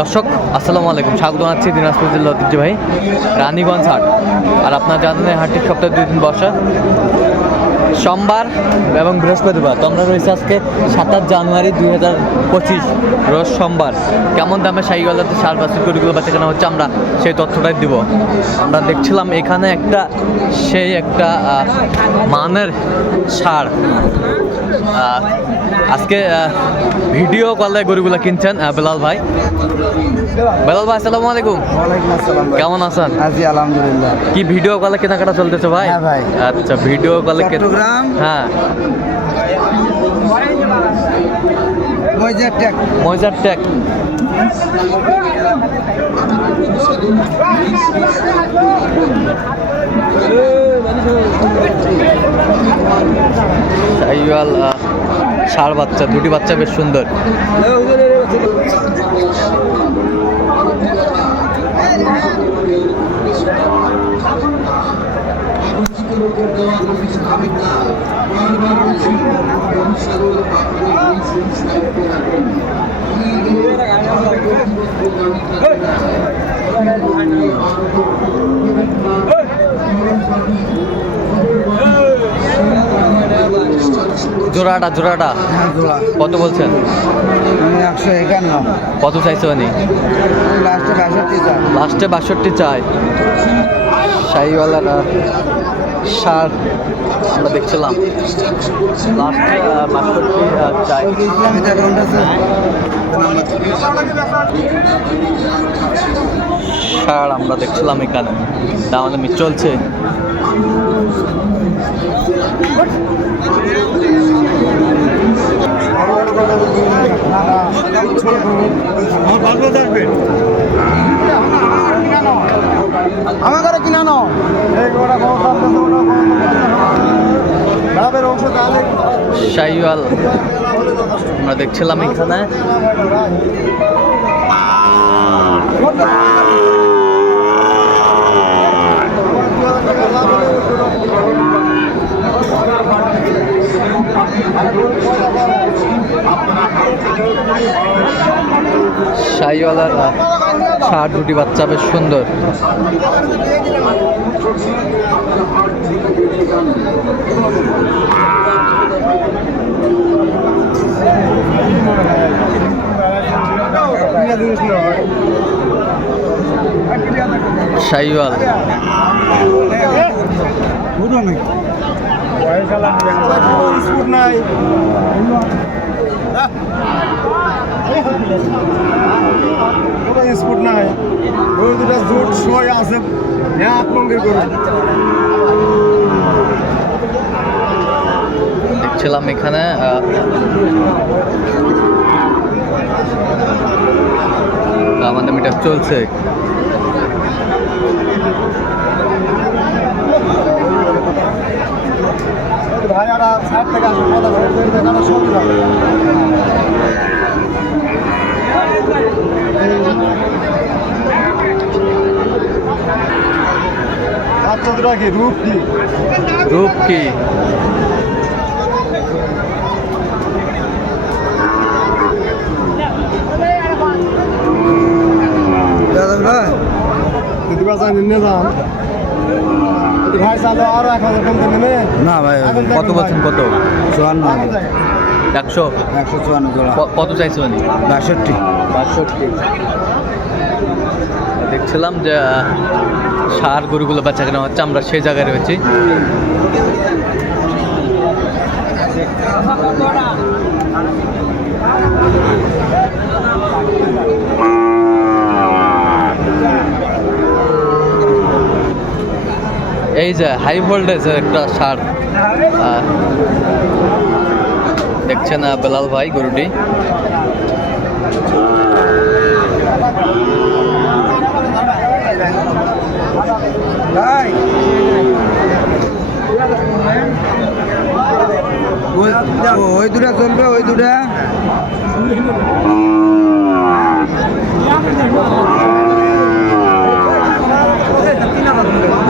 দর্শক, আসসালামু আলাইকুম। স্বাগত জানাচ্ছি দিনাজপুর জেলা ঐতিহ্যবাহী রানীগঞ্জ হাট। আর আপনার জানেন হাটটি সপ্তাহে দুই দিন বসা। সোমবার এবং বৃহস্পতিবার। তো আমরা রয়েছে আজকে সাতাশ জানুয়ারি দুই হাজার পঁচিশ রোজ সোমবার। কেমন দামে সাইগলাতে সার বাসির গরুগুলো বেচা কেনা হচ্ছে আমরা সেই তথ্যটাই দিব। আমরা দেখছিলাম এখানে একটা সেই একটা মানের সার। আজকে ভিডিও কলে গরুগুলো কিনছেন বেলাল ভাই। বেলাল ভাই আসসালামু আলাইকুম। কেমন আছেন? আজি আলহামদুলিল্লাহ। কি ভিডিও কলে কেনাকাটা চলতেছে ভাই? হ্যাঁ ভাই। আচ্ছা ভিডিও কলে কে- হ্যাঁ। মজার ট্যাক মজার ট্যাগ শাহিওয়াল আহ, বাচ্চা দুটি বাচ্চা বেশ সুন্দর। জোড়াটা জোড়াটা। কত বলছেন? একশো একান্ন। কত চাইছে উনি? লাস্টে বাষট্টি চার লাস্টে বাষট্টি চাই। শাহিওয়ালার। সার আমরা দেখছিলাম। সার আমরা দেখছিলাম এখানে। দামাদামি চলছে। আমার কিনা নো শাহিওয়াল আমরা দেখছিলাম এখানে। শাহিওয়ালার ষাট দুটি বাচ্চা বেশ সুন্দর। শাহিওয়াল স্কুট নাই স্কুট নাই দুটা জোট সই আছে হ্যাঁ আপনাদের করুন। দেখছিলাম এখানে আমাদের মিটার চলছে। ভাইয়ারা সাইড থেকে আসবে কথা রূপ কি? রূপ কি দাদা ভাই যান যদি ভাই চালো আরও এক হাজার কম নেবে না? ভাই কত বলছেন কত? চুয়ান্ন একশো? একশো চুয়ান্ন কত চাইছে উনি? বাষট্টি। বাষট্টি। দেখছিলাম যে সার গরুগুলো বাচ্চা কেনা হচ্ছে আমরা সেই জায়গায় রয়েছি। এই যে হাই ভোল্টেজের একটা সার। দেখছেন বেলাল ভাই, গরুটি। ওই দুটা চলবে, ওই দুটা।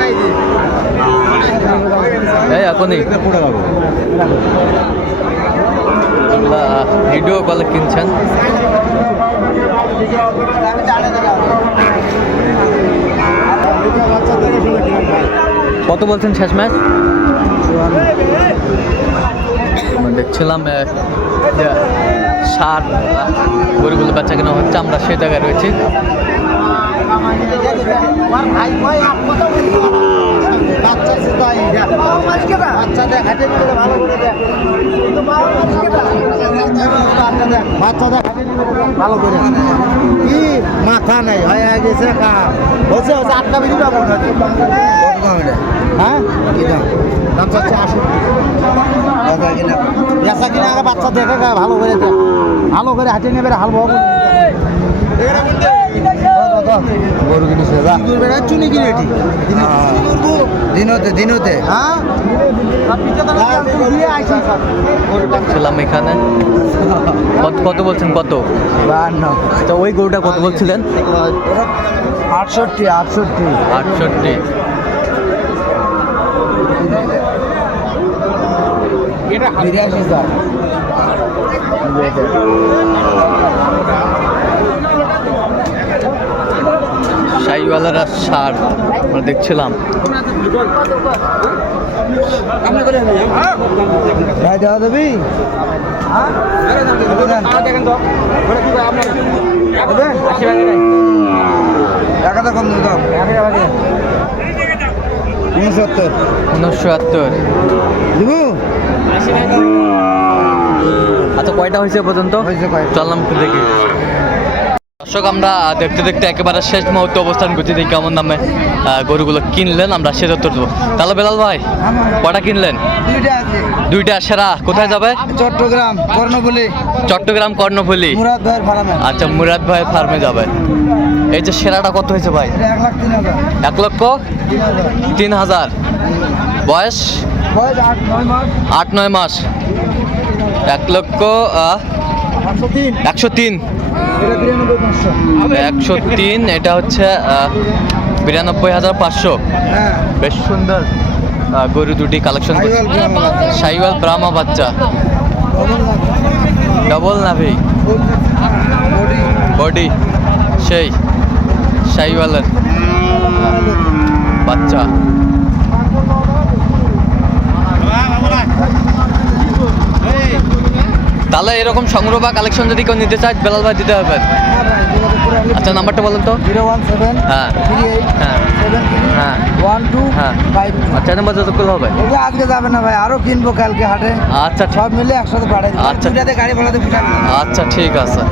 গাইছে এই এখনই ভিডিও কলে কিনছেন। কত বলছেন শেষ ম্যাচ? দেখছিলাম সার গরিবগুলো বাচ্চা কেনা হচ্ছে আমরা সেই জায়গায় রয়েছি। ভালো করে কি মাথা নাই? হয়ে গেছে কা হচ্ছে আটটা বেশি পাবো হ্যাঁ? কি দাম? দাম চাচ্ছে আশি। কত কিনা। বেচা কিনা আগে বাচ্চা দেখে ভালো করে ভালো করে হাতে নেবে হাল বহ গরু করবে চুনি কিনে দিনতে দিনতে। হ্যাঁ? ছিলাম এখানে। কত কত বলছেন কত? বান্ন তো ওই গরুটা কত বলছিলেন? আটষট্টি আটষট্টি। আটষট্টি। বিরাশি শাহিওয়ালারা সার আমরা দেখছিলাম। ভাই দেওয়া দেবি? টাকাটা কম দাম উনসত্তর। উনসত্তর। দেবো? আচ্ছা কয়টা হয়েছে পর্যন্ত? চললাম দেখি। দর্শক আমরা দেখতে দেখতে একেবারে শেষ মুহূর্তে অবস্থান করছি। দেখি কেমন দামে গরুগুলো কিনলেন আমরা সেটা উত্তর দেবো তাহলে বেলাল ভাই কটা কিনলেন? দুইটা সেরা কোথায় যাবে? চট্টগ্রাম কর্ণফুলি। চট্টগ্রাম কর্ণফুলি। মুরাদ ভাইয়ের ফার্মে আচ্ছা মুরাদ ভাই ফার্মে যাবে এই যে সেরাটা কত হয়েছে ভাই? এক লক্ষ তিন হাজার। বয়স? আট নয় মাস। এক লক্ষ একশো তিন। একশো তিন। এটা হচ্ছে বিরানব্বই হাজার পাঁচশো। হ্যাঁ। বেশ সুন্দর গরু দুটি কালেকশন সাইওয়াল ব্রাহ্মা বাচ্চা। ডবল নাভি বডি বডি সেই সাইওয়ালের বাচ্চা। তাহলে এরকম সংগ্রহ বা কালেকশন যদি কেউ নিতে চায় বেলাল ভাই দিতে হবে আচ্ছা নাম্বারটা বলেন তো। জিরো ওয়ান সেভেন হ্যাঁ। হ্যাঁ। হ্যাঁ। ওয়ান টু হ্যাঁ। ফাইভ আচ্ছা নাম্বার যতক্ষণ হবে। আজকে যাবে না ভাই আরও কিনবো কালকে হাটে আচ্ছা সব মিলে একসাথে পাঠাই আচ্ছা। গাড়ি ভাড়াতে আচ্ছা ঠিক আছে।